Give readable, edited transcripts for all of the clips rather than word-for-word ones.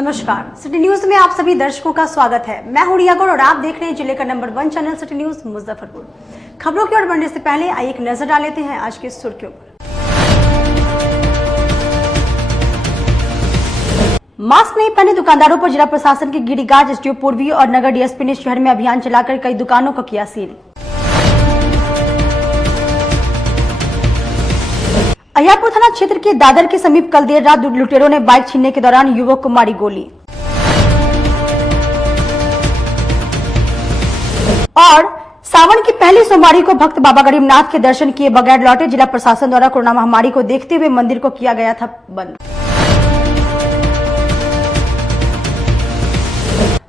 नमस्कार, city news में आप सभी दर्शकों का स्वागत है। मैं हूं रिया गौड़ और आप देख रहे हैं जिले का number 1 channel city news Muzaffarpur. खबरों की ओर बढ़ने से पहले आइए एक नजर डाल लेते हैं आज की सुर्खियों पर। मास्क नहीं पहने दुकानदारों पर जिला प्रशासन की गिरी गाज। एसडीओ पूर्वी और नगर डीएसपी ने शहर में अभियान चलाकर कई दुकानों को किया सील। अहियापुर थाना क्षेत्र के दादर के समीप कल देर रात लुटेरों ने बाइक छीनने के दौरान युवक को मारी गोली। और सावन की पहली सोमवारी को भक्त बाबा गरीबनाथ के दर्शन किए बगैर लौटे। जिला प्रशासन द्वारा कोरोना महामारी को देखते हुए मंदिर को किया गया था बंद।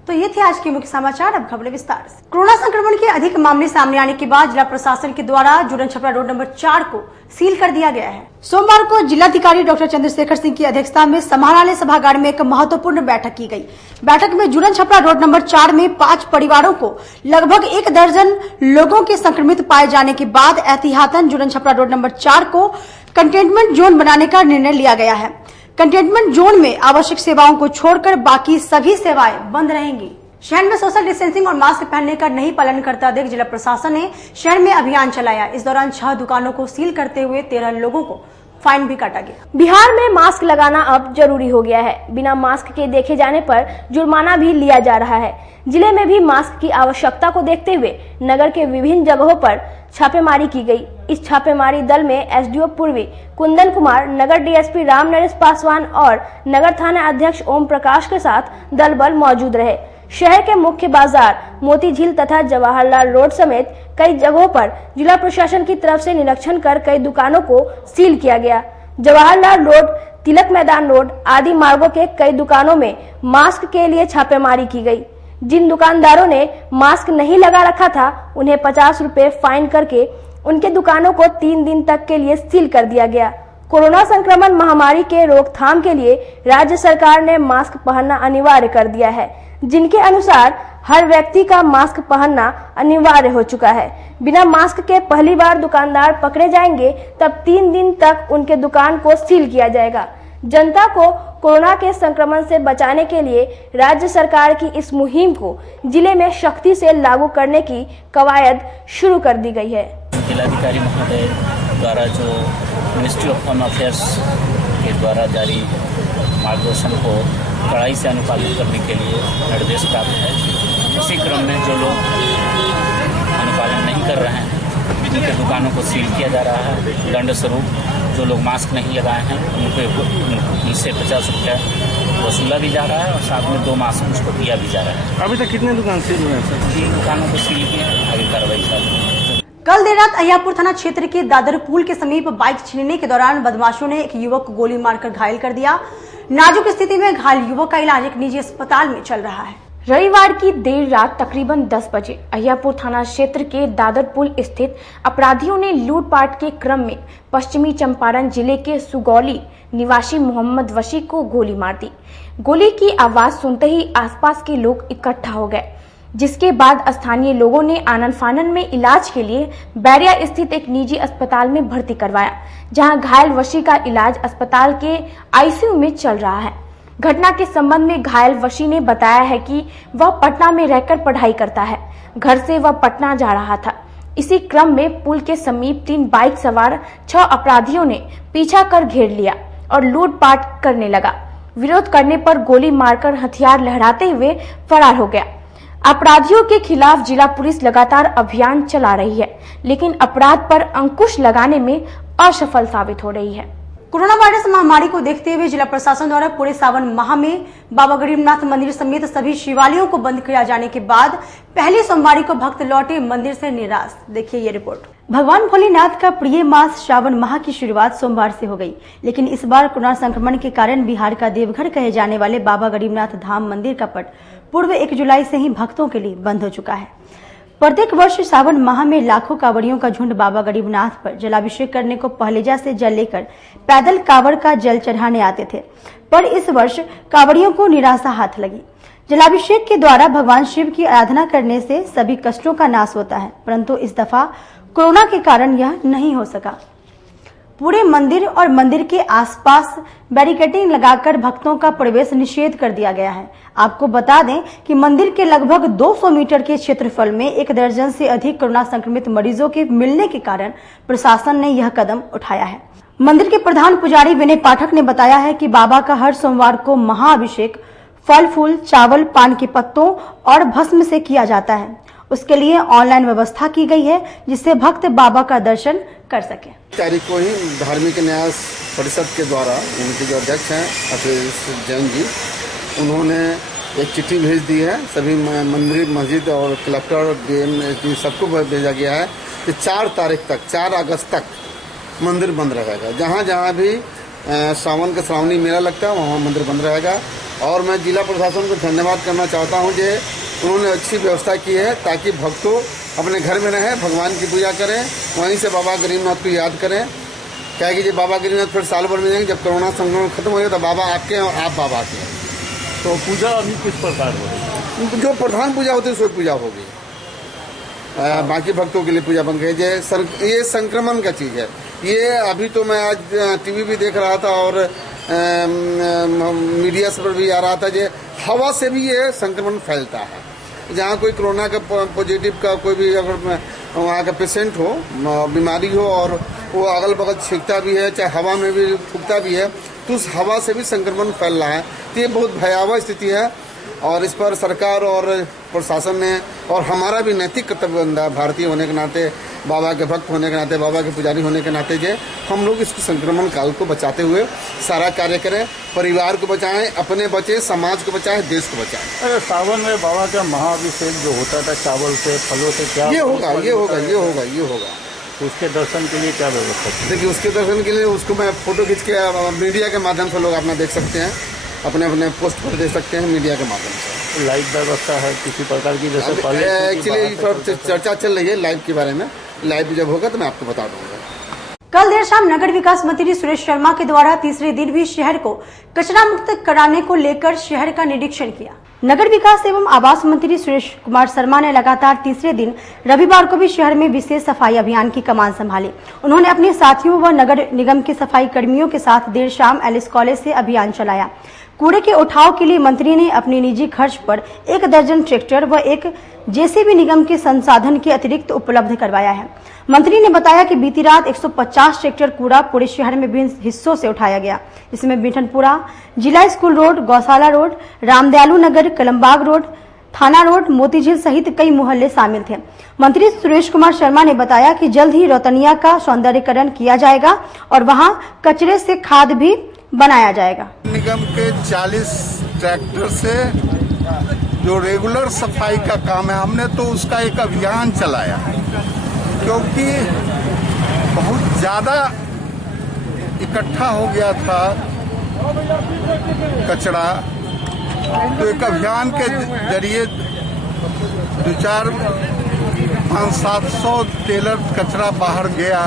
तो ये थे आज के मुख्य समाचार। अब खबरें विस्तार से। कोरोना संक्रमण के अधिक मामले सामने आने के बाद जिला प्रशासन के द्वारा जुड़न छपरा रोड नंबर 4 को सील कर दिया गया है। सोमवार को जिलाधिकारी डॉक्टर चंद्रशेखर सिंह की अध्यक्षता में समाहरणालय सभागार में एक महत्वपूर्ण बैठक की गई। बैठक में जुड़न छपरा रोड नंबर 4 में 5 परिवारों को लगभग 1 दर्जन लोगों के संक्रमित पाए जाने के बाद एहतियातन जुड़न छपरा रोड नंबर 4 को कंटेनमेंट जोन बनाने का निर्णय लिया गया है। कंटेनमेंट जोन में आवश्यक सेवाओं को छोड़कर बाकी सभी सेवाएं बंद रहेंगी। शहर में सोशल डिस्टेंसिंग और मास्क पहनने का नहीं पालन करता देख जिला प्रशासन ने शहर में अभियान चलाया। इस दौरान 6 दुकानों को सील करते हुए 13 लोगों को फाइन भी काटा गया। बिहार में मास्क लगाना अब जरूरी हो गया है। बिना मास्क के देखे जाने पर जुर्माना भी लिया जा रहा है। जिले में भी मास्क की आवश्यकता को देखते हुए नगर के विभिन्न जगहों पर छापेमारी की गई। इस छापेमारी दल में एसडीओ पूर्वी कुंदन कुमार, नगर डीएसपी राम नरेश पासवान और नगर थाना अध्यक्ष ओम प्रकाश के साथ दल बल मौजूद रहे। शहर के मुख्य बाजार, मोती झील तथा जवाहरलाल रोड समेत कई जगहों पर जिला प्रशासन की तरफ से निरीक्षण कर कई दुकानों को सील किया गया। जवाहरलाल रोड, तिलक मैदान रोड आदि मार्गों के कई दुकानों में मास्क के लिए छापेमारी की गई। जिन दुकानदारों ने मास्क नहीं लगा रखा था उन्हें 50 रुपए फाइन करके उनके दुकानों को 3 दिन तक के लिए सील कर दिया गया। कोरोना संक्रमण महामारी के रोकथाम के लिए राज्य सरकार ने मास्क पहनना अनिवार्य कर दिया है, जिनके अनुसार हर व्यक्ति का मास्क पहनना अनिवार्य हो चुका है। बिना मास्क के पहली बार दुकानदार पकड़े जाएंगे तब 3 दिन तक उनके दुकान को सील किया जाएगा। जनता को कोरोना के संक्रमण से बचाने के लिए राज्य सरकार की इस मुहिम को जिले में सख्ती से लागू करने की कवायद शुरू कर दी गई है। जिलाधिकारी महोदय द्वारा जो मिनिस्ट्री ऑफ होम अफेयर्स के द्वारा जारी मार्गदर्शन को कड़ाई से अनुपालित करने के लिए निर्देश प्राप्त है। इसी क्रम में जो लोग अनुपालन नहीं कर रहे हैं उनके दुकानों को सील किया जा रहा है। दंड स्वरूप जो लोग मास्क नहीं लगाए हैं उनसे 50 रुपया वसूला भी जा रहा है और साथ में 2 मास्क उसको दिया भी जा रहा है। अभी तक कितने दुकान सील हुए हैं सर? 3 दुकानों को सील किए, आगे कार्रवाई चालू है। कल देर रात अहियापुर थाना क्षेत्र के दादर पुल के समीप बाइक छीनने के दौरान बदमाशों ने एक युवक को गोली मारकर घायल कर दिया। नाजुक स्थिति में घायल युवक का इलाज एक निजी अस्पताल में चल रहा है। रविवार की देर रात तकरीबन 10 बजे अहियापुर थाना क्षेत्र के दादर पुल स्थित अपराधियों ने लूटपाट के क्रम में पश्चिमी चंपारण जिले के सुगौली निवासी मोहम्मद वशी को गोली मार दी। गोली की आवाज सुनते ही आसपास के लोग इकट्ठा हो गए, जिसके बाद स्थानीय लोगों ने आनन फानन में इलाज के लिए बैरिया स्थित एक निजी अस्पताल में भर्ती करवाया, जहां घायल वशी का इलाज अस्पताल के आईसीयू में चल रहा है। घटना के संबंध में घायल वशी ने बताया है कि वह पटना में रहकर पढ़ाई करता है। घर से वह पटना जा रहा था। इसी क्रम में पुल के समीप 3 बाइक सवार 6 अपराधियों ने पीछा कर घेर लिया और लूटपाट करने लगा। विरोध करने पर गोली मारकर हथियार लहराते हुए फरार हो गया। अपराधियों के खिलाफ जिला पुलिस लगातार अभियान चला रही है, लेकिन अपराध पर अंकुश लगाने में असफल साबित हो रही है। कोरोना वायरस महामारी को देखते हुए जिला प्रशासन द्वारा पूरे सावन माह में बाबा गरीबनाथ मंदिर समेत सभी शिवालयों को बंद किया जाने के बाद पहली सोमवारी को भक्त लौटे मंदिर से निराश। देखिए ये रिपोर्ट। भगवान भोलेनाथ का प्रिय मास श्रावण माह की शुरुआत सोमवार से हो गई, लेकिन इस बार कोरोना संक्रमण के कारण बिहार का देवघर कहे जाने वाले बाबा गरीबनाथ धाम मंदिर का पट पूर्व 1 जुलाई से ही भक्तों के लिए बंद हो चुका है। प्रत्येक वर्ष सावन माह में लाखों कांवड़ियों का झुंड बाबा गरीबनाथ पर जलाभिषेक करने को पहलेजा से जल लेकर पैदल कांवड़ का जल चढ़ाने आते थे, पर इस वर्ष कांवड़ियों को निराशा हाथ लगी। जलाभिषेक के द्वारा भगवान शिव की आराधना करने से सभी कष्टों का नाश होता है, परंतु इस दफा कोरोना के कारण यह नहीं हो सका। पूरे मंदिर और मंदिर के आसपास बैरिकेडिंग लगाकर भक्तों का प्रवेश निषेध कर दिया गया है। आपको बता दें कि मंदिर के लगभग 200 मीटर के क्षेत्रफल में 1 दर्जन से अधिक कोरोना संक्रमित मरीजों के मिलने के कारण प्रशासन ने यह कदम उठाया है। मंदिर के प्रधान पुजारी विनय पाठक ने बताया है कि बाबा का हर सोमवार को महाअभिषेक फल फूल चावल पान के पत्तों और भस्म से किया जाता है। उसके लिए ऑनलाइन व्यवस्था की गई है जिससे भक्त बाबा का दर्शन कर सके। तारीख को ही धार्मिक न्यास परिषद के द्वारा उनके जो अध्यक्ष हैं अखिलेश जैन जी, उन्होंने एक चिट्ठी भेज दी है सभी मंदिर मस्जिद और कलेक्टर डीएम सबको भेजा गया है कि 4 तारीख तक 4 अगस्त तक मंदिर बंद रहेगा। जहाँ जहाँ भी सावन का श्रावणी मेला लगता है वहाँ मंदिर बंद रहेगा। और मैं जिला प्रशासन को धन्यवाद करना चाहता हूँ कि उन्होंने अच्छी व्यवस्था की है ताकि भक्तों अपने घर में रहें, भगवान की पूजा करें, वहीं से बाबा गरीबनाथ को याद करें। क्या है कि जब बाबा गरीबनाथ फिर साल भर में जाएंगे, जब कोरोना संक्रमण खत्म हो जाए तो बाबा आपके हैं और आप बाबा के हैं। तो पूजा अभी किस प्रकार हो रही है? जो प्रधान पूजा होती है सो पूजा होगी, बाकी भक्तों के लिए पूजा बन गई। ये संक्रमण का चीज़ है। ये अभी तो मैं आज टीवी भी देख रहा था और मीडिया से पर भी आ रहा था कि हवा से भी ये संक्रमण फैलता है। जहाँ कोई कोरोना का पॉजिटिव का कोई भी अगर वहाँ का पेशेंट हो, बीमारी हो और वो अगल बगल छींकता भी है, चाहे हवा में भी फूकता भी है, तो उस हवा से भी संक्रमण फैल रहा है। तो ये बहुत भयावह स्थिति है और इस पर सरकार और प्रशासन ने और हमारा भी नैतिक कर्तव्य बनता है, भारतीय होने के नाते, बाबा के भक्त होने के नाते, बाबा के पुजारी होने के नाते, जो हम लोग इस संक्रमण काल को बचाते हुए सारा कार्य करें, परिवार को बचाएं, अपने बचे, समाज को बचाएं, देश को बचाएं। अरे सावन में बाबा का महाअभिषेक जो होता था चावल से फलों से, क्या ये होगा। तो उसके दर्शन के लिए क्या व्यवस्था? देखिए उसके दर्शन के लिए उसको मैं फोटो खींच के मीडिया के माध्यम से लोग अपना देख सकते हैं, अपने अपने पोस्ट पर दे सकते हैं मीडिया के माध्यम से। लाइव व्यवस्था है किसी प्रकार की? जैसे पहले एक्चुअली चर्चा चल रही है लाइव के बारे में। लाइव जब होगा तो मैं आपको बता दूंगा। कल देर शाम नगर विकास मंत्री सुरेश शर्मा के द्वारा तीसरे दिन भी शहर को कचरा मुक्त कराने को लेकर शहर का निरीक्षण किया। नगर विकास एवं आवास मंत्री सुरेश कुमार शर्मा ने लगातार तीसरे दिन रविवार को भी शहर में विशेष सफाई अभियान की कमान संभाली। उन्होंने अपने साथियों व नगर निगम के सफाई कर्मियों के साथ देर शाम एलिस कॉलेज से अभियान चलाया। कूड़े के उठाव के लिए मंत्री ने अपने निजी खर्च पर 1 दर्जन ट्रैक्टर व 1 जेसीबी निगम के संसाधन के अतिरिक्त उपलब्ध करवाया है। मंत्री ने बताया कि बीती रात 150 ट्रैक्टर कूड़ा पूरे शहर में विभिन्न हिस्सों से उठाया गया। इसमें बिठनपुरा, जिला स्कूल रोड, गौशाला रोड, रामदयालु नगर, कलमबाग रोड, थाना रोड, मोतीझील सहित कई मोहल्ले शामिल थे। मंत्री सुरेश कुमार शर्मा ने बताया कि जल्द ही रौतनिया का सौंदर्यीकरण किया जाएगा और वहां कचरे से खाद भी बनाया जाएगा। निगम के 40 ट्रैक्टर से जो रेगुलर सफाई का काम है, हमने तो उसका एक अभियान चलाया क्योंकि बहुत ज्यादा इकट्ठा हो गया था कचरा। तो एक अभियान के जरिए 500-700 टेलर कचरा बाहर गया।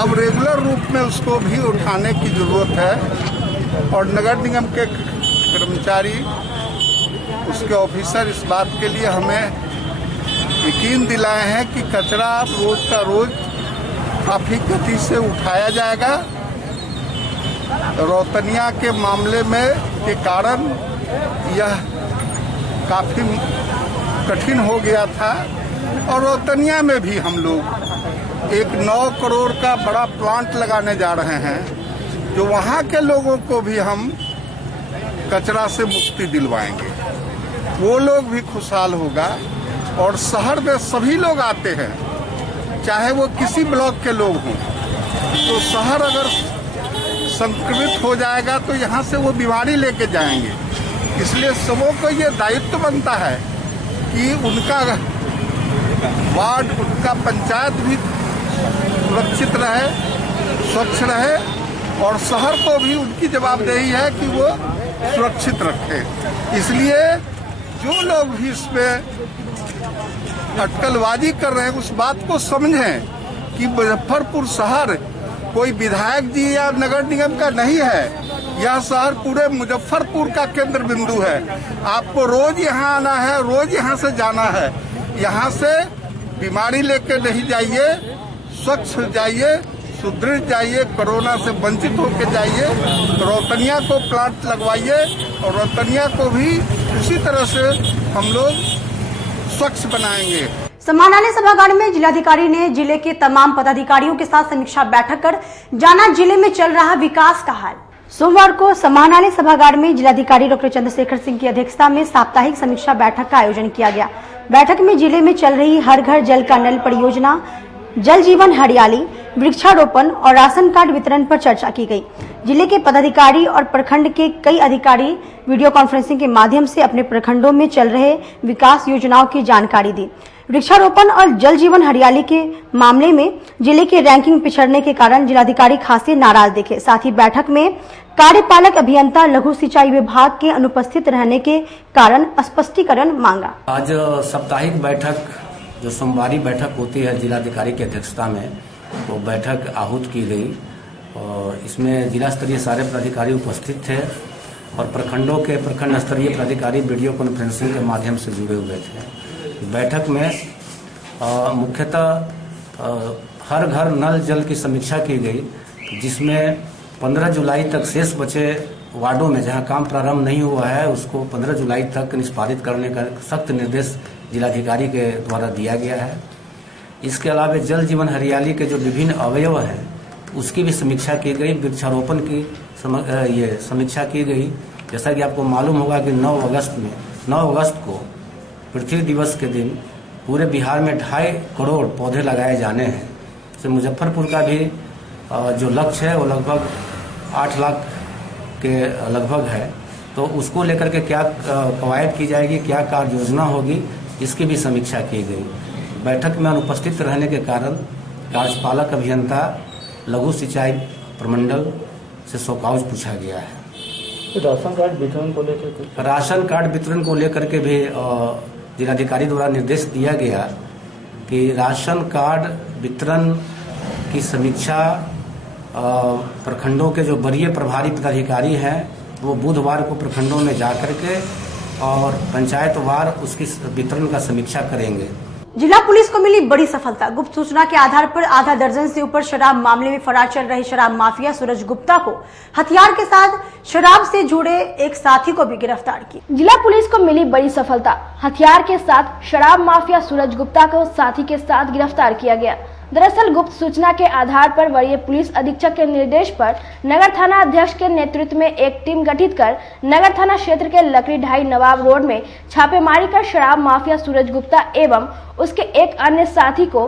अब रेगुलर रूप में उसको भी उठाने की जरूरत है और नगर निगम के कर्मचारी, उसके ऑफिसर इस बात के लिए हमें यकीन दिलाए हैं कि कचरा रोज का रोज काफी गति से उठाया जाएगा। रौतनिया के मामले में के कारण यह काफी कठिन हो गया था और रौतनिया में भी हम लोग एक 9 करोड़ का बड़ा प्लांट लगाने जा रहे हैं, जो वहाँ के लोगों को भी हम कचरा से मुक्ति दिलवाएंगे। वो लोग भी खुशहाल होगा और शहर में सभी लोग आते हैं, चाहे वो किसी ब्लॉक के लोग हों। तो शहर अगर संक्रमित हो जाएगा तो यहाँ से वो बीमारी लेके जाएंगे। इसलिए सबों को ये दायित्व बनता है कि उनका वार्ड, उनका पंचायत भी सुरक्षित रहे, स्वच्छ रहे और शहर को भी उनकी जवाबदेही है कि वो सुरक्षित रखे। इसलिए जो लोग भी इसमें अटकलबाजी कर रहे हैं उस बात को समझें कि मुजफ्फरपुर शहर कोई विधायक जी या नगर निगम का नहीं है। यह शहर पूरे मुजफ्फरपुर का केंद्र बिंदु है। आपको रोज यहाँ आना है, रोज यहाँ से जाना है। यहाँ से बीमारी लेके नहीं जाइए, स्वच्छ जाइए, सुदृढ़ जाइए, कोरोना से वंचित होकर जाइए, रौतनिया को प्लांट लगवाइए और रौतनिया को भी उसी तरह से हम लोग स्वच्छ बनाएंगे। समाहरणालय सभागार में जिलाधिकारी ने जिले के तमाम पदाधिकारियों के साथ समीक्षा बैठक कर जाना जिले में चल रहा विकास का हाल। सोमवार को समाहरणालय सभागार में जिलाधिकारी डॉक्टर चंद्रशेखर सिंह की अध्यक्षता में साप्ताहिक समीक्षा बैठक का आयोजन किया गया। बैठक में जिले में चल रही हर घर जल का नल परियोजना, जल जीवन हरियाली, वृक्षारोपण और राशन कार्ड वितरण पर चर्चा की गई। जिले के पदाधिकारी और प्रखंड के कई अधिकारी वीडियो कॉन्फ्रेंसिंग के माध्यम से अपने प्रखंडों में चल रहे विकास योजनाओं की जानकारी दी। वृक्षारोपण और जल जीवन हरियाली के मामले में जिले की रैंकिंग पिछड़ने के कारण जिलाधिकारी खासे नाराज दिखे। साथ ही बैठक में कार्यपालक अभियंता लघु सिंचाई विभाग के अनुपस्थित रहने के कारण स्पष्टीकरण मांगा। आज साप्ताहिक बैठक जो सोमवारी बैठक होती है जिलाधिकारी की अध्यक्षता में, वो बैठक आहूत की गई और इसमें जिला स्तरीय सारे पदाधिकारी उपस्थित थे और प्रखंडों के प्रखंड स्तरीय पदाधिकारी वीडियो कॉन्फ्रेंसिंग के माध्यम से जुड़े हुए थे। बैठक में मुख्यतः हर घर नल जल की समीक्षा की गई, जिसमें 15 जुलाई तक शेष बचे वार्डों में जहां काम प्रारंभ नहीं हुआ है उसको 15 जुलाई तक निष्पादित करने का सख्त निर्देश जिलाधिकारी के द्वारा दिया गया है। इसके अलावा जल जीवन हरियाली के जो विभिन्न अवयव हैं उसकी भी समीक्षा की गई। वृक्षारोपण की ये समीक्षा की गई। जैसा कि आपको मालूम होगा कि 9 अगस्त को पृथ्वी दिवस के दिन पूरे बिहार में 2.5 करोड़ पौधे लगाए जाने हैं। जैसे मुजफ्फरपुर का भी जो लक्ष्य है वो लगभग 8 लाख के लगभग है, तो उसको लेकर के क्या कवायद की जाएगी, क्या कार्य योजना होगी, इसकी भी समीक्षा की गई। बैठक में अनुपस्थित रहने के कारण कार्यपालक अभियंता लघु सिंचाई प्रमंडल से शोकॉज पूछा गया है। राशन कार्ड वितरण को लेकर राशन कार्ड वितरण को लेकर के भी जिलाधिकारी द्वारा निर्देश दिया गया कि राशन कार्ड वितरण की समीक्षा प्रखंडों के जो वरीय प्रभारी पदाधिकारी हैं वो बुधवार को प्रखंडों में जाकर के और पंचायतवार उसकी वितरण का समीक्षा करेंगे। जिला पुलिस को मिली बड़ी सफलता। गुप्त सूचना के आधार पर आधा दर्जन से ऊपर शराब मामले में फरार चल रहे शराब माफिया सूरज गुप्ता को हथियार के साथ शराब से जुड़े एक साथी को भी गिरफ्तार किया। जिला पुलिस को मिली बड़ी सफलता। हथियार के साथ शराब माफिया सूरज गुप्ता को साथी के साथ गिरफ्तार किया गया। दरअसल गुप्त सूचना के आधार पर वरीय पुलिस अधीक्षक के निर्देश पर नगर थाना अध्यक्ष के नेतृत्व में एक टीम गठित कर नगर थाना क्षेत्र के लकड़ी ढाई नवाब रोड में छापेमारी कर शराब माफिया सूरज गुप्ता एवं उसके एक अन्य साथी को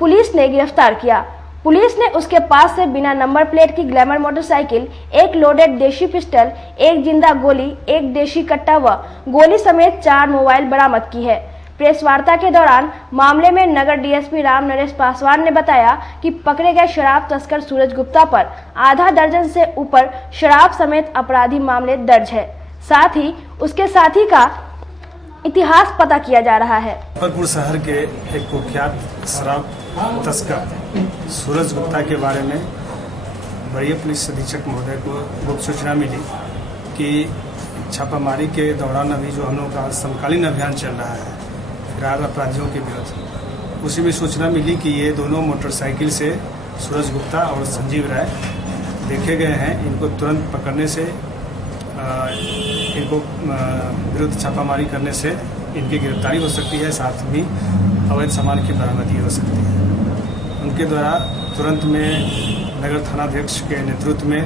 पुलिस ने गिरफ्तार किया। पुलिस ने उसके पास से बिना नंबर प्लेट की ग्लैमर मोटरसाइकिल, एक लोडेड देशी पिस्टल, एक जिंदा गोली, एक देशी कट्टा व गोली समेत 4 मोबाइल बरामद की है। प्रेस वार्ता के दौरान मामले में नगर डीएसपी राम नरेश पासवान ने बताया कि पकड़े गए शराब तस्कर सूरज गुप्ता पर आधा दर्जन से ऊपर शराब समेत आपराधिक मामले दर्ज है। साथ ही उसके साथी का इतिहास पता किया जा रहा है। मुजफ्फरपुर शहर के एक कुख्यात शराब तस्कर सूरज गुप्ता के बारे में वरीय पुलिस अधीक्षक महोदय को गुप्त सूचना मिली कि छापामारी के दौरान अभी जो हम लोग का समकालीन अभियान चल रहा है फरार अपराधियों के विरुद्ध, उसी में सूचना मिली कि ये दोनों मोटरसाइकिल से सूरज गुप्ता और संजीव राय देखे गए हैं। इनको तुरंत पकड़ने से इनको विरुद्ध छापामारी करने से इनकी गिरफ्तारी हो सकती है, साथ ही अवैध सामान की बरामदगी हो सकती है। उनके द्वारा तुरंत में नगर थानाध्यक्ष के नेतृत्व में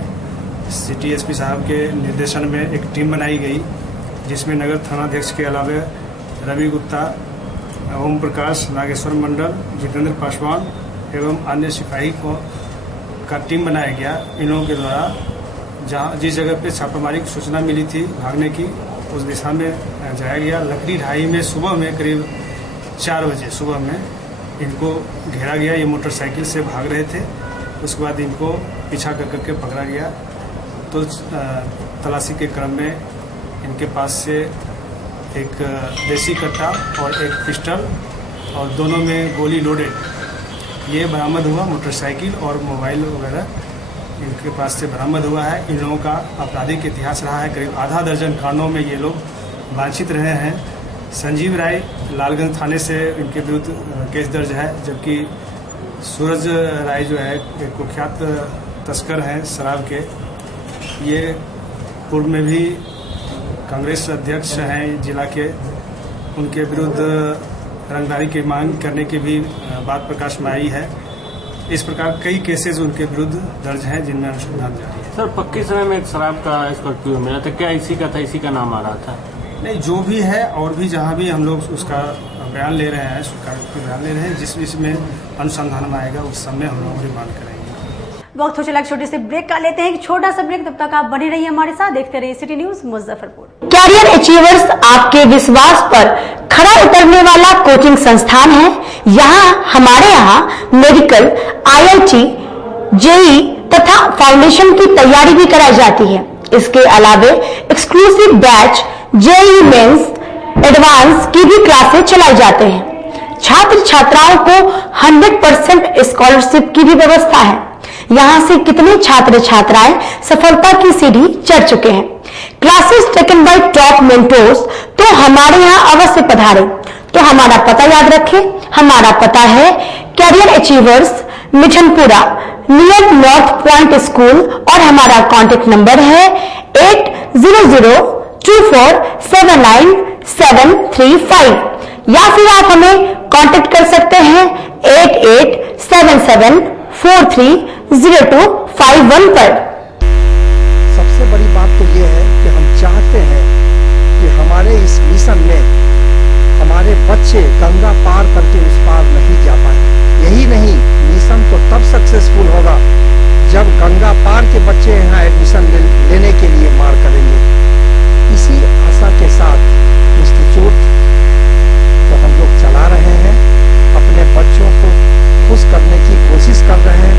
सिटी एसपी साहब के निर्देशन में एक टीम बनाई गई, जिसमें नगर थानाध्यक्ष के अलावा रवि गुप्ता, ओम प्रकाश, नागेश्वर मंडल, जितेंद्र पासवान एवं अन्य सिपाही का टीम बनाया गया। इन लोगों के द्वारा जहाँ जिस जगह पे छापामारी की सूचना मिली थी भागने की, उस दिशा में जाया गया। लकड़ी ढाई में सुबह में करीब 4 बजे सुबह में इनको घेरा गया। ये मोटरसाइकिल से भाग रहे थे। उसके बाद इनको पीछा करके पकड़ा गया। तो तलाशी के क्रम में इनके पास से एक देसी कट्टा और एक पिस्टल और दोनों में गोली लोडेड ये बरामद हुआ। मोटरसाइकिल और मोबाइल वगैरह इनके पास से बरामद हुआ है। इन लोगों का आपराधिक इतिहास रहा है। करीब आधा दर्जन कांडों में ये लोग वांछित रहे हैं। संजीव राय लालगंज थाने से इनके विरुद्ध केस दर्ज है, जबकि सूरज राय जो है एक कुख्यात तस्कर हैं शराब के। ये पूर्व में भी कांग्रेस अध्यक्ष हैं जिला के, उनके विरुद्ध रंगदारी की मांग करने की भी बात प्रकाश में आई है। इस प्रकार कई केसेस उनके विरुद्ध दर्ज हैं जिनमें अनुसंधान जारी है। सर, पक्के समय में एक शराब का स्कॉर्पियो मिला था, क्या इसी का था, इसी का नाम आ रहा था? नहीं, जो भी है और भी जहां भी हम लोग उसका बयान ले रहे हैं, सरकार के बयान ले रहे हैं, जिस विषय में अनुसंधान में आएगा उस समय हम लोग रिमांड करेंगे। वक्त हो चला छोटे से ब्रेक का लेते हैं, एक छोटा सा ब्रेक। तब तक आप बने रहिए हमारे साथ, देखते रहिए city news Muzaffarpur. Career achievers आपके विश्वास पर खरा उतरने वाला कोचिंग संस्थान है। हमारे यहाँ मेडिकल, IIT, JEE तथा फाउंडेशन की तैयारी भी कराई जाती है। इसके अलावे exclusive batch JEE mains, advance की भी क्लासेस चलाई जाते हैं। छात्र छात्राओं को 100% स्कॉलरशिप की भी व्यवस्था है। यहाँ से कितने छात्र छात्राएं सफलता की सीढ़ी चढ़ चुके हैं। Classes taken by top mentors, तो हमारे यहाँ अवश्य पधारें। तो हमारा पता याद रखें, हमारा पता है career achievers, Mithanpura, near north point school, और हमारा कॉन्टेक्ट नंबर है 8002479735, या फिर आप हमें कांटेक्ट कर सकते हैं 8877430251 पर। सबसे बड़ी बात तो ये है कि हम चाहते हैं कि हमारे इस मिशन में हमारे बच्चे गंगा पार करके उस पार नहीं जा पाए। यही नहीं, मिशन तो तब सक्सेसफुल होगा जब गंगा पार के बच्चे यहाँ एडमिशन लेने के लिए मार करेंगे। इसी आशा के साथ इंस्टीट्यूट तो हम लोग चला रहे हैं, अपने बच्चों को खुश करने की कोशिश कर रहे हैं।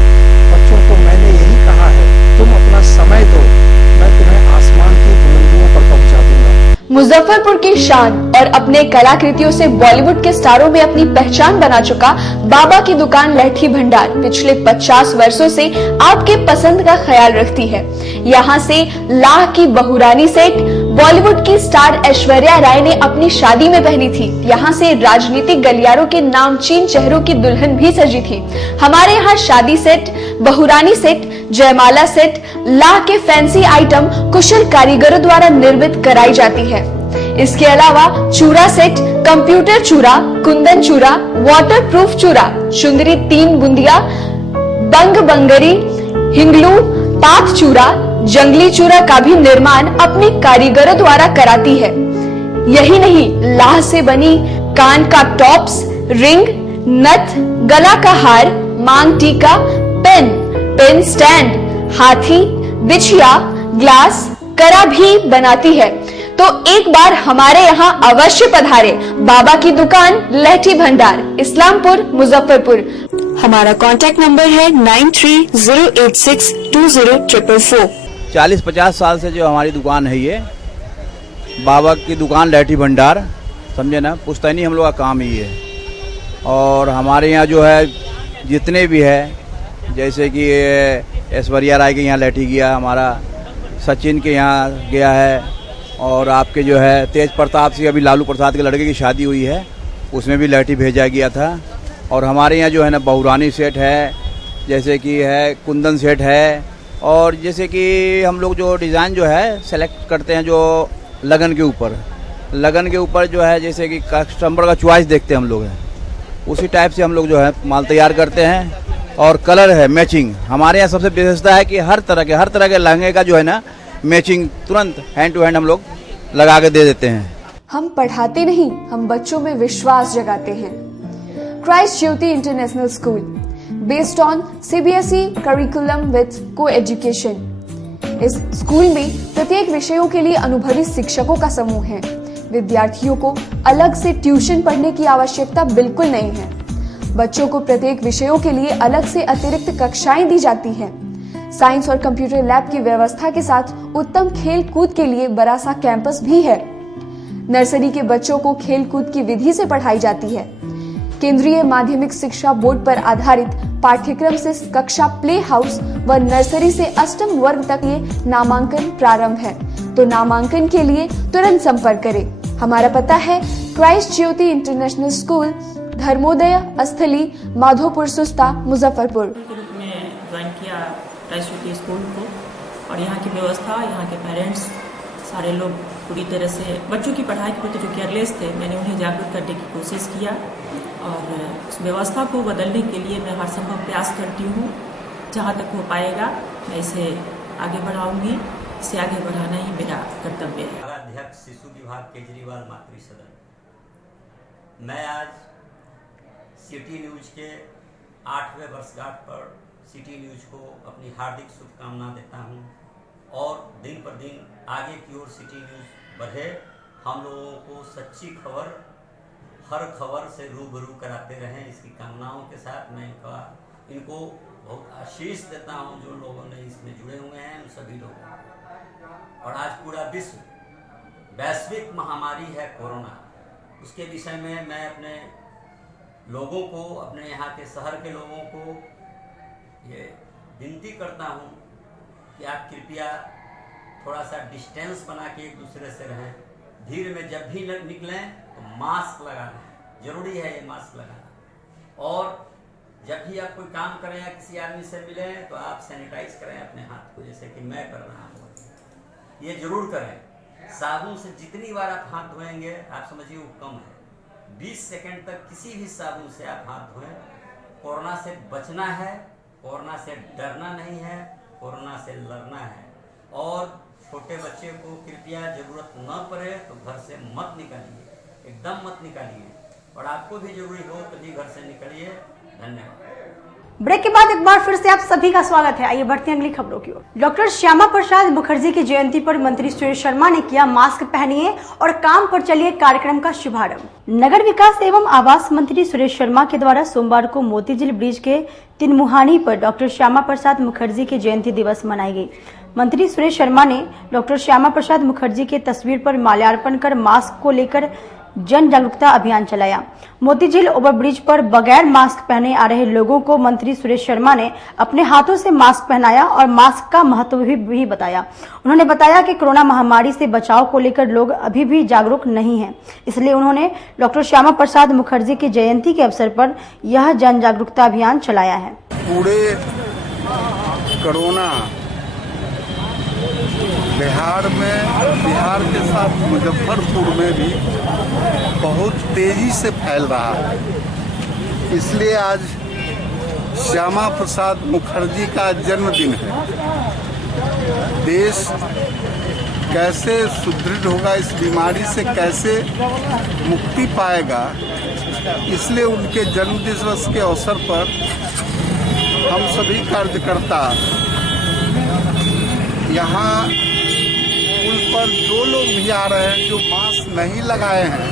बच्चों को मैंने यही कहा है, तुम अपना समय दो, मैं तुम्हें आसमान की बुलंदियों पर पहुंचा दूंगा। मुजफ्फरपुर की शान और अपने कलाकृतियों से बॉलीवुड के स्टारों में अपनी पहचान बना चुका बाबा की दुकान लहठी भंडार पिछले 50 वर्षों से आपके पसंद का ख्याल रखती है। यहाँ से लाह की बहुरानी सेट बॉलीवुड की स्टार ऐश्वर्या राय ने अपनी शादी में पहनी थी। यहाँ से राजनीतिक गलियारों के नामचीन चेहरों की दुल्हन भी सजी थी। हमारे यहाँ शादी सेट, बहुरानी सेट, जयमाला सेट, लाह के फैंसी आइटम कुशल कारीगरों द्वारा निर्मित कराई जाती है। इसके अलावा चूड़ा सेट, कंप्यूटर चूड़ा, कुंदन चूड़ा, वाटरप्रूफ चूड़ा, सुंदरी 3 बुंदिया, बंग बंगरी, हिंगलू, पात चूड़ा, जंगली चूड़ा का भी निर्माण अपने कारीगरों द्वारा कराती है। यही नहीं, लाह से बनी कान का टॉप्स, रिंग, नथ, गला का हार, मांग टीका, पेन स्टैंड, हाथी, बिछिया, ग्लास, करा भी बनाती है। तो एक बार हमारे यहाँ अवश्य पधारे। बाबा की दुकान लहठी भंडार, इस्लामपुर, मुजफ्फरपुर। हमारा कांटेक्ट नंबर है 9308620444। 40-50 साल से जो हमारी दुकान है, ये बाबा की दुकान लहठी भंडार, समझे ना, पुश्तैनी हम लोग का काम ही है। और हमारे यहाँ जो है जितने भी है, जैसे कि ऐश्वर्या राय के यहाँ लहठी गया, हमारा सचिन के यहाँ गया है, और आपके जो है तेज प्रताप सिंह, अभी लालू प्रसाद के लड़के की शादी हुई है, उसमें भी लहठी भेजा गया था। और हमारे यहाँ जो है ना बहुरानी सेट है, जैसे कि है कुंदन सेट है, और जैसे कि हम लोग जो डिज़ाइन जो है सेलेक्ट करते हैं जो लगन के ऊपर जो है, जैसे कि कस्टमर का चॉइस देखते हैं हम लोग हैं, उसी टाइप से हम लोग जो है माल तैयार करते हैं। और कलर है मैचिंग, हमारे यहाँ सबसे विशेषता है कि हर तरह के लहंगे का जो है ना मैचिंग तुरंत हैंड टू हैंड हम लोग लगा के दे देते हैं। हम पढ़ाते नहीं, हम बच्चों में विश्वास जगाते हैं। Christ Jyoti international school, based on CBSE curriculum with co-education. इस स्कूल में प्रत्येक विषयों के लिए अनुभवी शिक्षकों का समूह है। विद्यार्थियों को अलग से ट्यूशन पढ़ने की आवश्यकता बिल्कुल नहीं है। बच्चों को प्रत्येक विषयों के लिए अलग से अतिरिक्त कक्षाएं दी जाती हैं। साइंस और कंप्यूटर लैब की व्यवस्था के साथ उत्तम खेल कूद के लिए बड़ा सा कैंपस भी है। नर्सरी के बच्चों को खेल कूद की विधि से पढ़ाई जाती है। केंद्रीय माध्यमिक शिक्षा बोर्ड पर आधारित पाठ्यक्रम से कक्षा प्ले हाउस व नर्सरी से अष्टम वर्ग तक ये नामांकन प्रारंभ है। तो नामांकन के लिए तुरंत संपर्क करें। हमारा पता है Christ Jyoti international school, Dharmodaya स्थली माधोपुर सुस्ता मुजफ्फरपुर। के रूप में ज्वाइन किया राष्ट्रीय स्कूल को, और यहाँ की व्यवस्था, यहाँ के पेरेंट्स सारे लोग पूरी तरह से बच्चों की पढ़ाई के प्रति जो केयरलेस थे, मैंने उन्हें जागरूक करने की कोशिश किया और उस व्यवस्था को बदलने के लिए मैं हर संभव प्रयास करती हूँ। जहाँ तक हो पाएगा मैं इसे आगे बढ़ाऊंगी। इसे आगे बढ़ाना ही मेरा कर्तव्य है। अध्यक्ष शिशु विभाग केजरीवाल मातृ सदन, मैं आज सिटी न्यूज के 8वें वर्षगांठ पर सिटी न्यूज को अपनी हार्दिक शुभकामना देता हूं और दिन पर दिन आगे की ओर सिटी न्यूज बढ़े, हम लोगों को सच्ची खबर, हर खबर से रूबरू कराते रहें, इसकी कामनाओं के साथ मैं इनको बहुत आशीष देता हूं जो लोगों ने इसमें जुड़े हुए हैं, उन सभी लोगों को। और आज पूरा विश्व वैश्विक महामारी है कोरोना, उसके विषय में मैं अपने लोगों को, अपने यहाँ के शहर के लोगों को ये विनती करता हूँ कि आप कृपया थोड़ा सा डिस्टेंस बना के एक दूसरे से रहें। भीड़ में जब भी निकलें तो मास्क लगा लें, जरूरी है ये मास्क लगाना। और जब भी आप कोई काम करें या किसी आदमी से मिलें तो आप सैनिटाइज करें अपने हाथ को, जैसे कि मैं कर रहा हूँ। ये जरूर करें। साबुन से जितनी बार आप हाथ धोएंगे आप समझिए वो कम है। 20 सेकंड तक किसी भी साबुन से आप हाथ धोएं। कोरोना से बचना है, कोरोना से डरना नहीं है, कोरोना से लड़ना है। और छोटे बच्चे को कृपया जरूरत न पड़े तो घर से मत निकालिए, एकदम मत निकालिए, और आपको भी जरूरी हो तभी घर से निकलिए। धन्यवाद। ब्रेक के बाद एक बार फिर से आप सभी का स्वागत है। आइए बढ़ते हैं अगली खबरों की ओर। डॉक्टर श्यामा प्रसाद मुखर्जी की जयंती पर मंत्री सुरेश शर्मा ने किया मास्क पहनिए और काम पर चलिए कार्यक्रम का शुभारंभ। नगर विकास एवं आवास मंत्री सुरेश शर्मा के द्वारा सोमवार को मोतीझील ब्रिज के तिनमुहानी पर डॉक्टर श्यामा प्रसाद मुखर्जी की जयंती दिवस मनाई गई। मंत्री सुरेश शर्मा ने डॉक्टर श्यामा प्रसाद मुखर्जी के तस्वीर पर माल्यार्पण कर मास्क को लेकर जन जागरूकता अभियान चलाया। मोतीझील ओवरब्रिज पर बगैर मास्क पहने आ रहे लोगों को मंत्री सुरेश शर्मा ने अपने हाथों से मास्क पहनाया और मास्क का महत्व भी बताया। उन्होंने बताया कि कोरोना महामारी से बचाव को लेकर लोग अभी भी जागरूक नहीं हैं, इसलिए उन्होंने डॉक्टर श्यामा प्रसाद मुखर्जी की जयंती के अवसर पर यह जन जागरूकता अभियान चलाया है। पूरे कोरोना बिहार में, बिहार के साथ मुजफ्फरपुर में भी बहुत तेजी से फैल रहा है। इसलिए आज श्यामा प्रसाद मुखर्जी का जन्मदिन है। देश कैसे सुदृढ़ होगा, इस बीमारी से कैसे मुक्ति पाएगा, इसलिए उनके जन्मदिवस के अवसर पर हम सभी कार्यकर्ता यहाँ पुल पर जो लोग भी आ रहे हैं जो मास्क नहीं लगाए हैं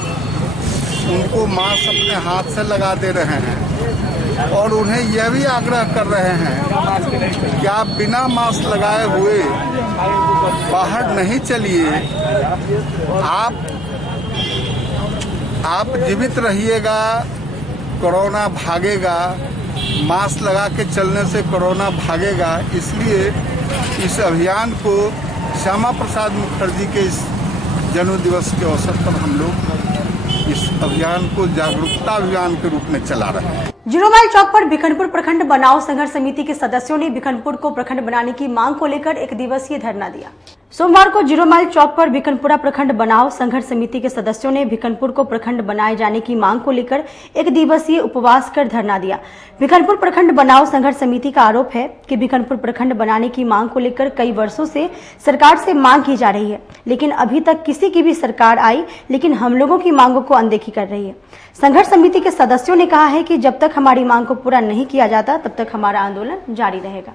उनको मास्क अपने हाथ से लगा दे रहे हैं और उन्हें यह भी आग्रह कर रहे हैं कि आप बिना मास्क लगाए हुए बाहर नहीं चलिए। आप जीवित रहिएगा, कोरोना भागेगा। मास्क लगा के चलने से कोरोना भागेगा। इसलिए इस अभियान को श्यामा प्रसाद मुखर्जी के इस जन्म दिवस के अवसर पर हम लोग इस अभियान को जागरूकता अभियान के रूप में चला रहे हैं। जीरोमाइल चौक पर भिखनपुर प्रखंड बनाओ संघर्ष समिति के सदस्यों ने भिखनपुर को प्रखंड बनाने की मांग को लेकर एक दिवसीय धरना दिया। सोमवार को जीरोमाइल चौक पर भिखनपुरा प्रखंड बनाओ संघर्ष समिति के सदस्यों ने भिखनपुर को प्रखंड बनाए जाने की मांग को लेकर एक दिवसीय उपवास कर धरना दिया। भिखनपुर प्रखंड बनाओ संघर्ष समिति का आरोप है कि भिखनपुर प्रखंड बनाने की मांग को लेकर कई वर्षों से सरकार से मांग की जा रही है, लेकिन अभी तक किसी की भी सरकार आई लेकिन हम लोगों की मांगों को अनदेखी कर रही है। संघर्ष समिति के सदस्यों ने कहा है कि जब तक हमारी मांग को पूरा नहीं किया जाता तब तक हमारा आंदोलन जारी रहेगा।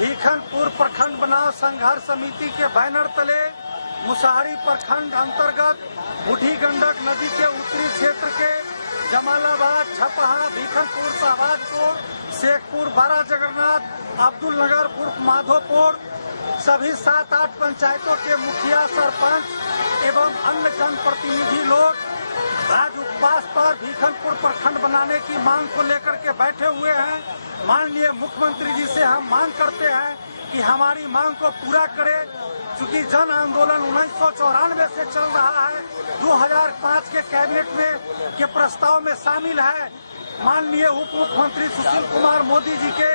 भिखनपुर प्रखंड बनाओ संघर्ष समिति के बैनर तले मुसहरी प्रखंड अंतर्गत बूढ़ी गंडक नदी के उत्तरी क्षेत्र के जमालाबाद, छपहा, भिखनपुर, शाहबाजपुर, शेखपुर, बारा जगन्नाथ, अब्दुल नगर, माधोपुर सभी 7-8 पंचायतों के मुखिया, सरपंच एवं अन्य जनप्रतिनिधि लोग आज उपवास पर भिखनपुर प्रखंड बनाने की मांग को लेकर के बैठे हुए हैं। माननीय मुख्यमंत्री जी से हम मांग करते हैं कि हमारी मांग को पूरा करें, चूंकि जन आंदोलन 1994 से चल रहा है। 2005 के कैबिनेट में के प्रस्ताव में शामिल है। माननीय उप मुख्यमंत्री सुशील कुमार मोदी जी के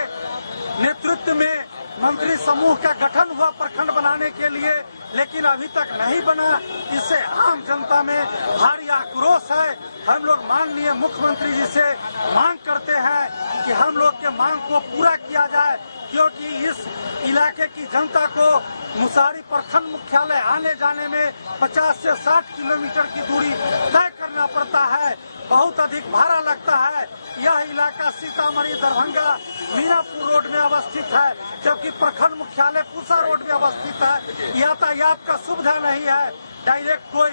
नेतृत्व में मंत्री समूह का गठन हुआ प्रखंड बनाने के लिए, लेकिन अभी तक नहीं बना। इससे आम जनता में भारी आक्रोश है। हम लोग माननीय मुख्यमंत्री जी से मांग करते हैं कि हम लोग के मांग को पूरा किया जाए, क्योंकि इस इलाके की जनता को मुसारी प्रखंड मुख्यालय आने जाने में 50 से 60 किलोमीटर की दूरी तय करना पड़ता है। बहुत अधिक भाड़ा लगता है। यह इलाका सीतामढ़ी दरभंगा मीनापुर रोड में अवस्थित है, जबकि प्रखंड मुख्यालय पूसा रोड में अवस्थित है। यातायात का सुविधा नहीं है। डायरेक्ट कोई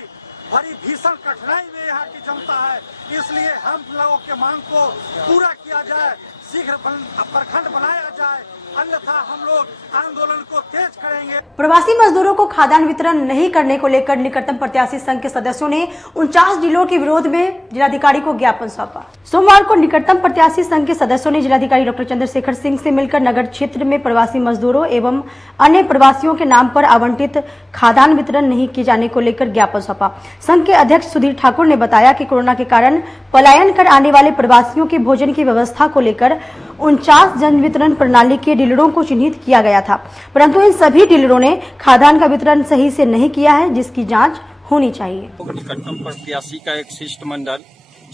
बड़ी भीषण कठिनाई में यहाँ की जनता है। इसलिए हम लोगों के मांग को पूरा किया जाए, शीघ्र प्रखंड बनाया जाए, अन्यथा हम लोग आंदोलन को तेज करेंगे। प्रवासी मजदूरों को खाद्यान्न वितरण नहीं करने को लेकर निकटतम प्रत्याशी संघ के सदस्यों ने 49 जिलों के विरोध में जिलाधिकारी को ज्ञापन सौंपा। सोमवार को निकटतम प्रत्याशी संघ के सदस्यों ने जिलाधिकारी डॉक्टर चंद्रशेखर सिंह से मिलकर नगर क्षेत्र में प्रवासी मजदूरों एवं अन्य प्रवासियों के नाम पर आवंटित खाद्यान्न वितरण नहीं किए जाने को लेकर ज्ञापन सौंपा। संघ के अध्यक्ष सुधीर ठाकुर ने बताया कि कोरोना के कारण पलायन कर आने वाले प्रवासियों के भोजन की व्यवस्था को लेकर 49 जन वितरण प्रणाली के डीलरों को चिन्हित किया गया था, परंतु इन सभी डीलरों ने खाद्यान्न का वितरण सही से नहीं किया है, जिसकी जांच होनी चाहिए। निकटतम प्रत्याशी का एक शिष्टमंडल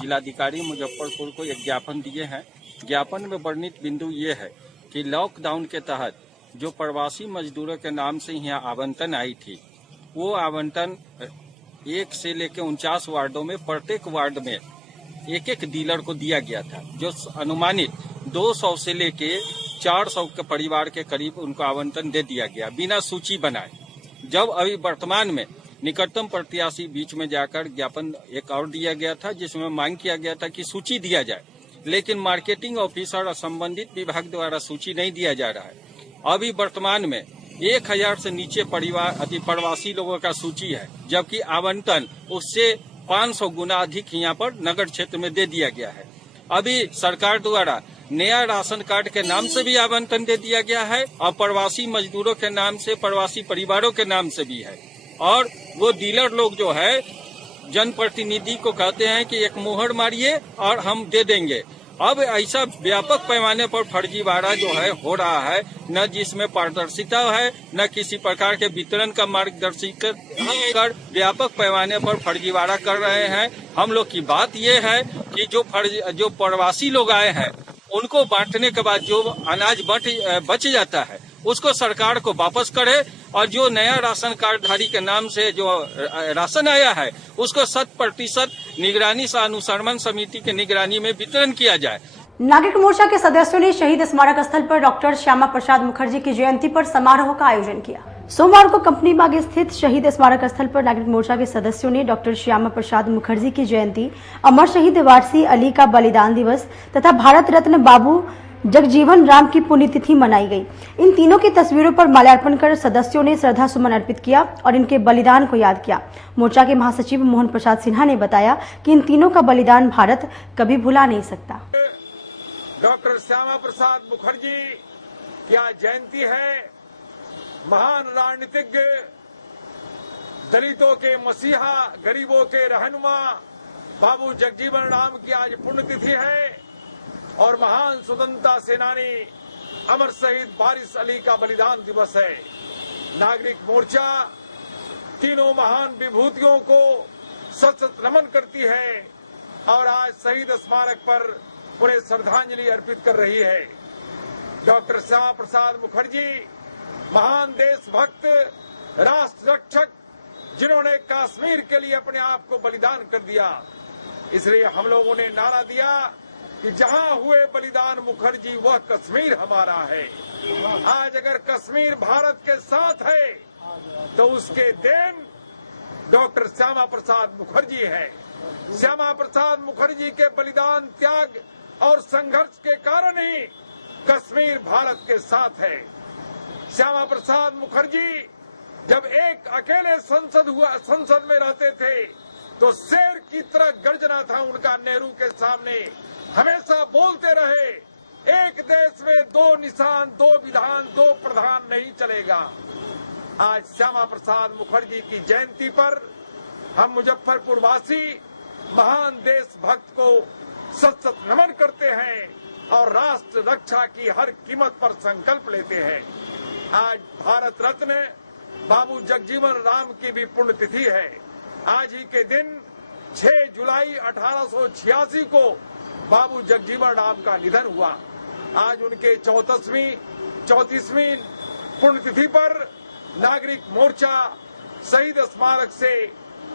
जिलाधिकारी मुजफ्फरपुर को एक ज्ञापन दिए हैं। ज्ञापन में वर्णित बिंदु ये है कि लॉकडाउन के तहत जो प्रवासी मजदूरों के नाम से यहाँ आवंटन आई थी, वो आवंटन 1 से लेकर 49 वार्डों में प्रत्येक वार्ड में एक एक डीलर को दिया गया था, जो अनुमानित 200 से लेके 400 के परिवार के करीब उनको आवंटन दे दिया गया बिना सूची बनाए। जब अभी वर्तमान में निकटतम प्रत्याशी बीच में जाकर ज्ञापन एक और दिया गया था, जिसमें मांग किया गया था कि सूची दिया जाए, लेकिन मार्केटिंग ऑफिसर और संबंधित विभाग द्वारा सूची नहीं दिया जा रहा है। अभी वर्तमान में 1000 से नीचे परिवार प्रवासी लोगों का सूची है, जबकि आवंटन उससे 500 गुना अधिक यहाँ पर नगर क्षेत्र में दे दिया गया है। अभी सरकार द्वारा नया राशन कार्ड के नाम से भी आवंटन दे दिया गया है और प्रवासी मजदूरों के नाम से, प्रवासी परिवारों के नाम से भी है। और वो डीलर लोग जो है जनप्रतिनिधि को कहते हैं कि एक मुहर मारिए और हम दे देंगे। अब ऐसा व्यापक पैमाने पर फर्जीवाड़ा जो है हो रहा है, न जिसमें पारदर्शिता है, न किसी प्रकार के वितरण का मार्गदर्शिता कर व्यापक पैमाने पर फर्जीवाड़ा कर रहे हैं। हम लोग की बात ये है कि जो प्रवासी लोग आए हैं उनको बांटने के बाद जो अनाज बच जाता है उसको सरकार को वापस करे, और जो नया राशन कार्ड धारी के नाम से जो राशन आया है उसको 100% निगरानी सह अनुश्रवण समिति की निगरानी में वितरण किया जाए। नागरिक मोर्चा के सदस्यों ने शहीद स्मारक स्थल पर डॉक्टर श्यामा प्रसाद मुखर्जी की जयंती पर समारोह का आयोजन किया। सोमवार को कंपनी बाग स्थित शहीद स्मारक स्थल पर नागरिक मोर्चा के सदस्यों ने डॉक्टर श्यामा प्रसाद मुखर्जी की जयंती, अमर शहीद वारसी अली का बलिदान दिवस तथा भारत रत्न बाबू जगजीवन राम की पुण्यतिथि मनाई गई। इन तीनों की तस्वीरों पर माल्यार्पण कर सदस्यों ने श्रद्धा सुमन अर्पित किया और इनके बलिदान को याद किया। मोर्चा के महासचिव मोहन प्रसाद सिन्हा ने बताया कि इन तीनों का बलिदान भारत कभी भुला नहीं सकता। डॉक्टर श्यामा प्रसाद मुखर्जी की आज जयंती है। महान राजनीतिज्ञ, दलितों के मसीहा, गरीबों के रहनुमा बाबू जगजीवन राम की आज पुण्यतिथि है और महान स्वतंत्रता सेनानी अमर शहीद वारिस अली का बलिदान दिवस है। नागरिक मोर्चा तीनों महान विभूतियों को सत सत नमन करती है और आज शहीद स्मारक पर पूरे श्रद्धांजलि अर्पित कर रही है। डॉक्टर श्यामा प्रसाद मुखर्जी महान देशभक्त, राष्ट्र रक्षक, जिन्होंने कश्मीर के लिए अपने आप को बलिदान कर दिया। इसलिए हम लोगों ने नारा दिया कि जहां हुए बलिदान मुखर्जी वह कश्मीर हमारा है। आज अगर कश्मीर भारत के साथ है तो उसके देन डॉक्टर श्यामा प्रसाद मुखर्जी है। श्यामा प्रसाद मुखर्जी के बलिदान, त्याग और संघर्ष के कारण ही कश्मीर भारत के साथ है। श्यामा प्रसाद मुखर्जी जब एक अकेले संसद में रहते थे तो शेर की तरह गर्जना था उनका। नेहरू के सामने हमेशा बोलते रहे, एक देश में 2 निशान, 2 विधान, 2 प्रधान नहीं चलेगा। आज श्यामा प्रसाद मुखर्जी की जयंती पर हम मुजफ्फरपुर वासी महान देशभक्त को सत सत नमन करते हैं और राष्ट्र रक्षा की हर कीमत पर संकल्प लेते हैं। आज भारत रत्न बाबू जगजीवन राम की भी पुण्यतिथि है। आज ही के दिन 6 जुलाई 1886 को बाबू जगजीवन राम का निधन हुआ। आज उनके 34वीं पुण्यतिथि पर नागरिक मोर्चा शहीद स्मारक से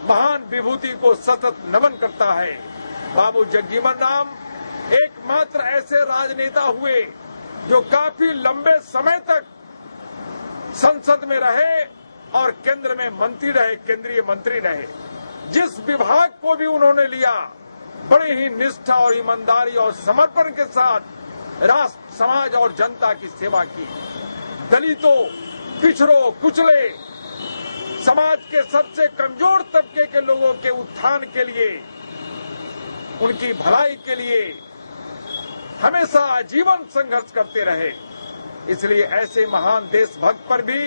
महान विभूति को सतत नमन करता है। बाबू जगजीवन राम एकमात्र ऐसे राजनेता हुए जो काफी लंबे समय तक संसद में रहे और केंद्र में मंत्री रहे, केंद्रीय मंत्री रहे। जिस विभाग को भी उन्होंने लिया बड़े ही निष्ठा और ईमानदारी और समर्पण के साथ राष्ट्र, समाज और जनता की सेवा की। दलितों, पिछड़ों, कुचले समाज के सबसे कमजोर तबके के लोगों के उत्थान के लिए, उनकी भलाई के लिए हमेशा आजीवन संघर्ष करते रहे। इसलिए ऐसे महान देशभक्त पर भी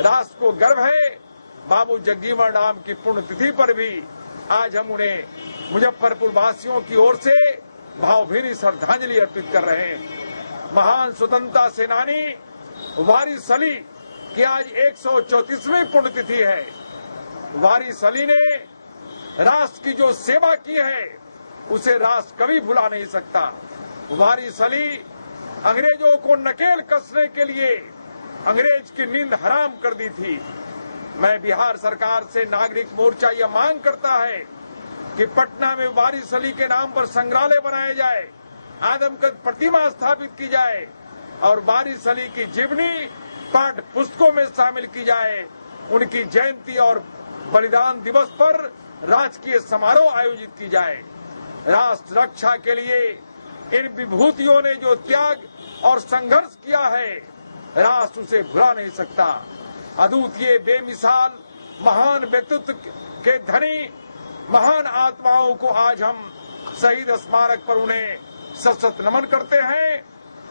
राष्ट्र को गर्व है। बाबू जगजीवन राम की पुण्यतिथि पर भी आज हम उन्हें मुजफ्फरपुर वासियों की ओर से भावभीनी श्रद्धांजलि अर्पित कर रहे हैं। महान स्वतंत्रता सेनानी वारिस अली की आज 134वीं पुण्यतिथि है। वारिस अली ने राष्ट्र की जो सेवा की है उसे राष्ट्र कभी भुला नहीं सकता। वारिस अली अंग्रेजों को नकेल कसने के लिए अंग्रेज की नींद हराम कर दी थी। मैं बिहार सरकार से नागरिक मोर्चा यह मांग करता है कि पटना में वारिस अली के नाम पर संग्रहालय बनाया जाए, आदमकद प्रतिमा स्थापित की जाए और वारिस अली की जीवनी पाठ्य पुस्तकों में शामिल की जाए। उनकी जयंती और बलिदान दिवस पर राजकीय समारोह आयोजित की जाए। राष्ट्र रक्षा के लिए इन विभूतियों ने जो त्याग और संघर्ष किया है, राष्ट्र उसे भुला नहीं सकता। अद्वितीय, बेमिसाल महान व्यक्तित्व के धनी महान आत्माओं को आज हम शहीद स्मारक पर उन्हें सशक्त नमन करते हैं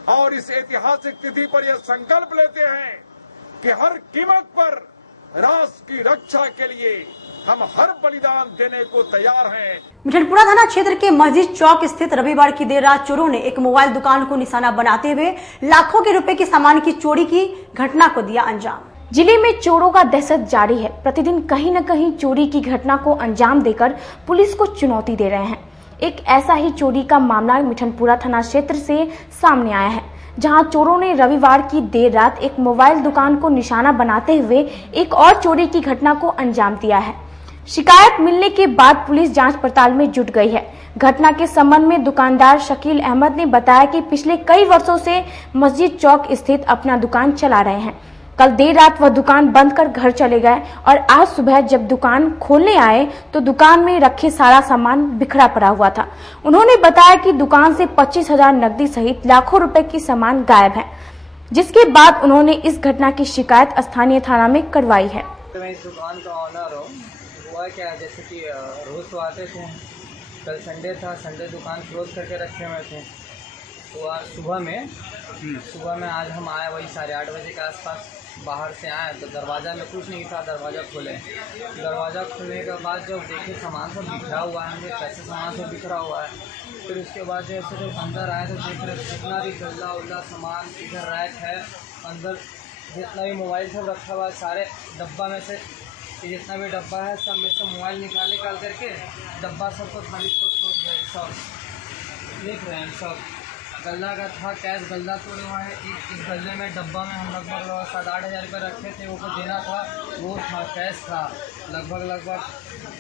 और इस ऐतिहासिक तिथि पर यह संकल्प लेते हैं कि हर कीमत पर राष्ट्र की रक्षा के लिए हम हर बलिदान देने को तैयार हैं। मिठनपुरा थाना क्षेत्र के मस्जिद चौक स्थित रविवार की देर रात चोरों ने एक मोबाइल दुकान को निशाना बनाते हुए लाखों के रुपए के सामान की चोरी की घटना को दिया अंजाम। जिले में चोरों का दहशत जारी है। प्रतिदिन कहीं न कहीं चोरी की घटना को अंजाम देकर पुलिस को चुनौती दे रहे हैं। एक ऐसा ही चोरी का मामला मिठनपुरा थाना क्षेत्र से सामने आया है, जहां चोरों ने रविवार की देर रात एक मोबाइल दुकान को निशाना बनाते हुए एक और चोरी की घटना को अंजाम दिया है। शिकायत मिलने के बाद पुलिस जांच पड़ताल में जुट गई है। घटना के संबंध में दुकानदार शकील अहमद ने बताया कि पिछले कई वर्षों से मस्जिद चौक स्थित अपना दुकान चला रहे हैं। कल देर रात वह दुकान बंद कर घर चले गए और आज सुबह जब दुकान खोलने आए तो दुकान में रखे सारा सामान बिखरा पड़ा हुआ था। उन्होंने बताया कि दुकान से 25,000 नकदी सहित लाखों रुपए की सामान गायब है, जिसके बाद उन्होंने इस घटना की शिकायत स्थानीय थाना में करवाई है। मैं इस दुकान का ऑनर हूँ। हुआ क्या, जैसे कि रोज तो आते थे, कल संडे था, संडे दुकान क्लोज करके रखे हुए थे। तो आज सुबह में आज हम आए वही 8:30 बजे के आसपास बाहर से आए तो दरवाज़ा में कुछ नहीं था। दरवाज़ा खोले, दरवाज़ा खुलने के बाद जब देखे सामान सब बिखरा हुआ है, पैसे सामान सब बिखरा हुआ है। फिर उसके बाद जैसे जब अंदर आए तो देख रहे जितना भी गल्ला उल्ला सामान इधर रैक है, अंदर जितना भी मोबाइल सब रखा हुआ है, सारे डब्बा में से जितना भी डब्बा है सब में से मोबाइल निकाल करके डब्बा सबको खाली छोड़ दिया। सब देख रहे हैं, सब गल्ला का था, कैश गल्ला तोड़े हुआ है। इस गल्ले में डब्बा में हम लगभग 7-8 हज़ार रुपये रखे थे, वो को देना था, वो था, कैश था, लगभग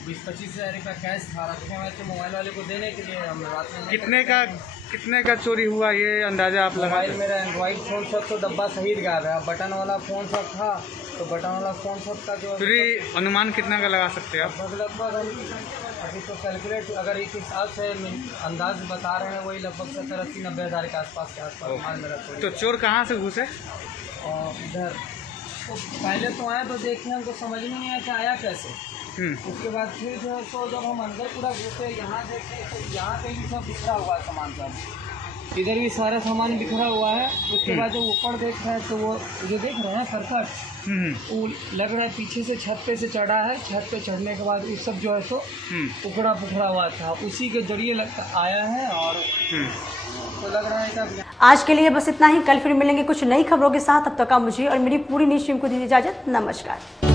20-25 हज़ार रुपये कैश था रखे हुए थे मोबाइल वाले को देने के लिए। हम रात में कितने का चोरी हुआ ये अंदाजा आप लगा? मोबाइल मेरा एंड्रॉइड फ़ोन सब तो डब्बा सहित गायब है, बटन वाला फ़ोन सब था, तो बटन वाला फ़ोन सब का जो अनुमान कितना का लगा सकते हैं आप? लगभग हम अभी तो कैलकुलेट अगर इस हिसाब से अंदाज बता रहे हैं, वही लगभग 70-80-90 हज़ार के आसपास माल मेरा। तो चोर कहाँ से घुसे? इधर तो पहले तो आए तो देखे, हमको समझ में नहीं आया कि आया कैसे। उसके बाद फिर जो तो जब हम अंदर पूरा घुसे, यहाँ देखे तो यहाँ पे भी सब बिखरा हुआ है सामान सब। इधर भी सारा सामान बिखरा हुआ है। उसके बाद जब ऊपर देख रहे हैं तो वो जो देख रहे हैं करकट, वो लग रहा है पीछे से छत पे से चढ़ा है। छत पे चढ़ने के बाद उस सब जो है तो उखड़ा पुखड़ा हुआ था, उसी के जरिए लगता आया है। और तो लग रहा है कि आज के लिए बस इतना ही। कल फिर मिलेंगे कुछ नई खबरों के साथ। तब तक आप मुझे और मेरी पूरी न्यूज़ टीम को दीजिए इजाजत। नमस्कार।